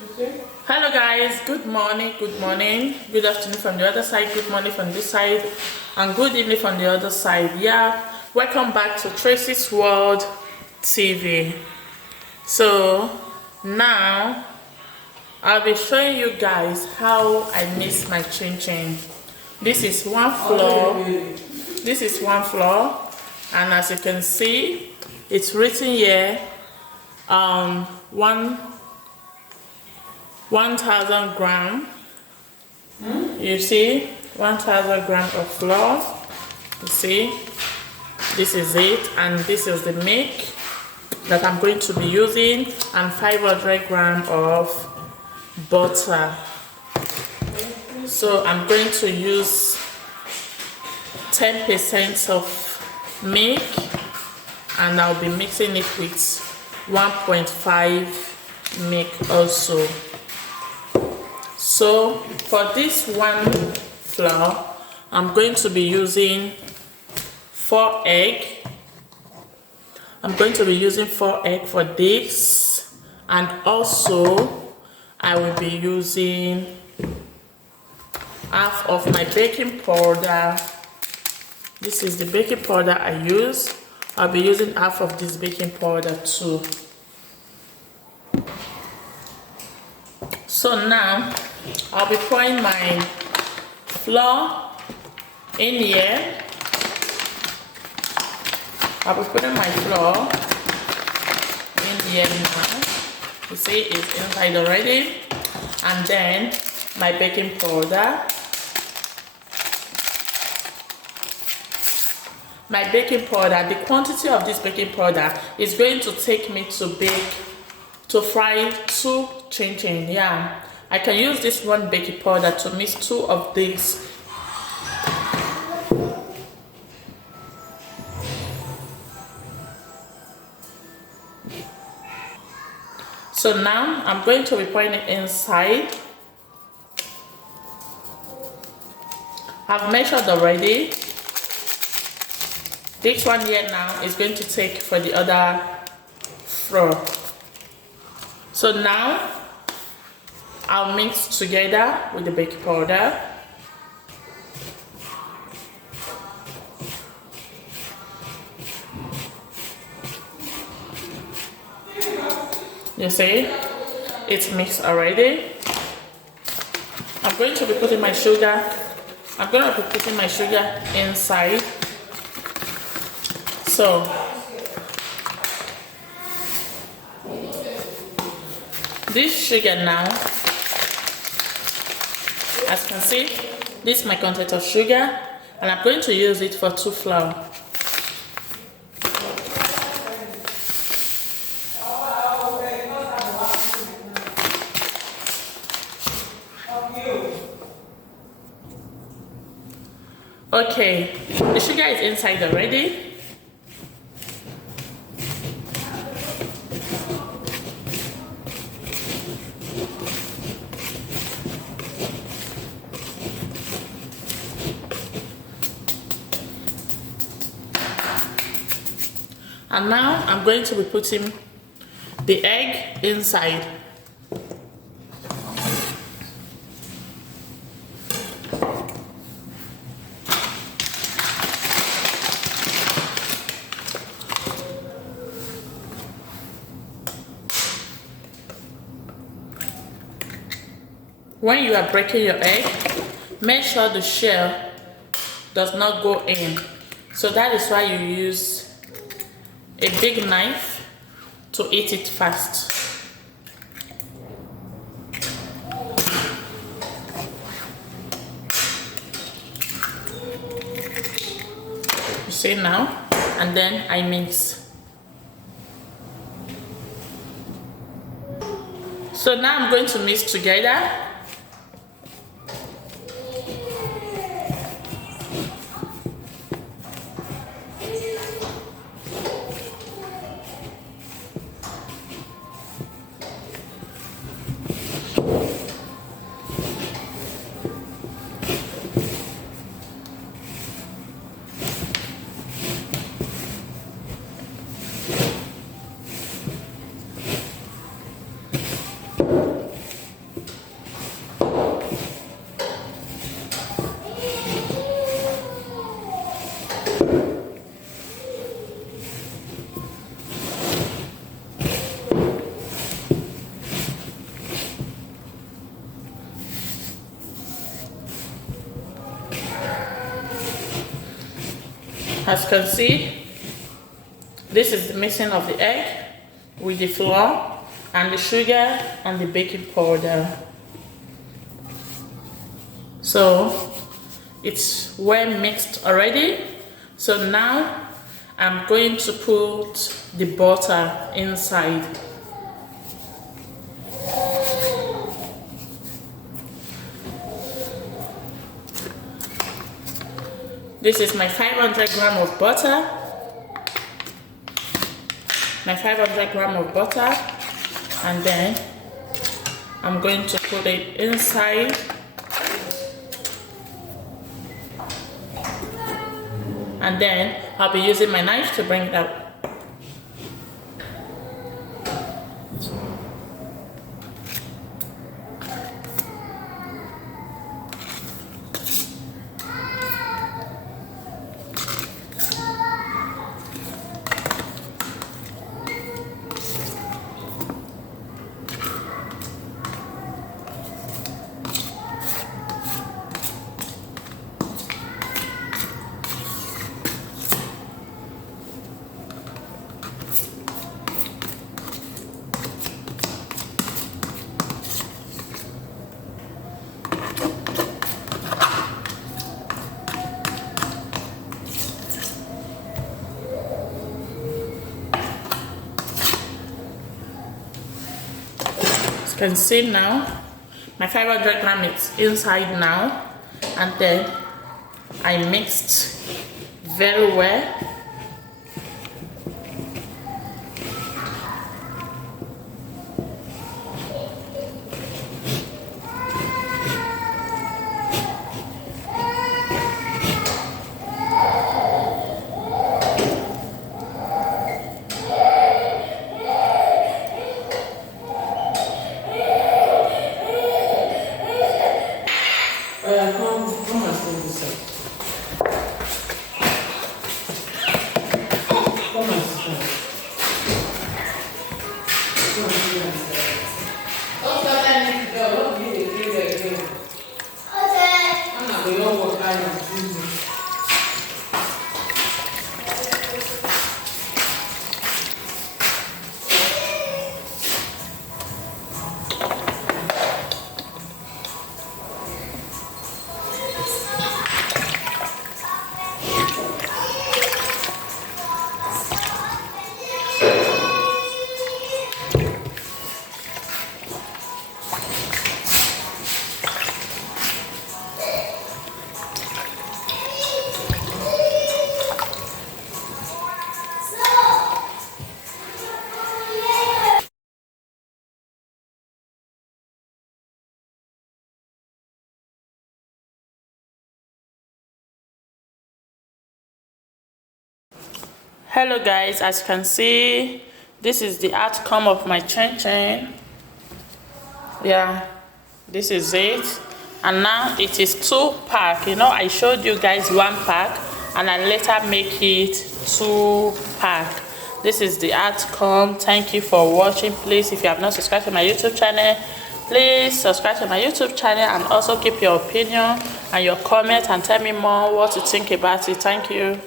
Okay. Hello guys, good morning, good afternoon from the other side, good morning from this side, and good evening from the other side. Yeah, welcome back to Tracy's World TV. So now I'll be showing you guys how I mix my chin chin. This is one flour. This is one flour, and as you can see, it's written here, 1,000 gram. You see, 1,000 gram of flour. You see, this is it, and this is the milk that I'm going to be using, and 500 gram of butter. So I'm going to use 10% of milk, and I'll be mixing it with 1.5 milk also. So for this one flour, I'm going to be using 4 eggs. I'm going to be using 4 eggs for this, and also I will be using half of my baking powder. This is the baking powder I use. I'll be using half of this baking powder too. So now I'll be pouring my flour in here. I'll be putting my flour in here now. You see, it's inside already. And then my baking powder. My baking powder, the quantity of this baking powder is going to take me to fry 2 chin chin. Yeah, I can use this one baking powder to mix 2 of these. So now I'm going to be pouring it inside. I've measured already. This one here now is going to take for the other flour. So now I'll mix together with the baking powder. You see, it's mixed already. I'm going to be putting my sugar. I'm going to be putting my sugar inside. So this sugar now, as you can see, this is my content of sugar, and I'm going to use it for 2 flour. Okay, the sugar is inside already. And now I'm going to be putting the egg inside. When you are breaking your egg, make sure the shell does not go in. So that is why you use a big knife to eat it fast. You see now, and then I mix. So now I'm going to mix together. As you can see, this is the mixing of the egg with the flour and the sugar and the baking powder. So it's well mixed already. So now I'm going to put the butter inside. This is my 500 gram of butter. My 500 gram of butter, and then I'm going to put it inside. And then I'll be using my knife to bring it out. Can see now my 500 gram is inside now, and then I mixed very well. Hello guys, as you can see, this is the outcome of my chin. Yeah, this is it. And now it is 2 pack. You know, I showed you guys 1 pack and I later make it 2 pack. This is the outcome. Thank you for watching. Please, if you have not subscribed to my YouTube channel, please subscribe to my YouTube channel, and also keep your opinion and your comment and tell me more what you think about it. Thank you.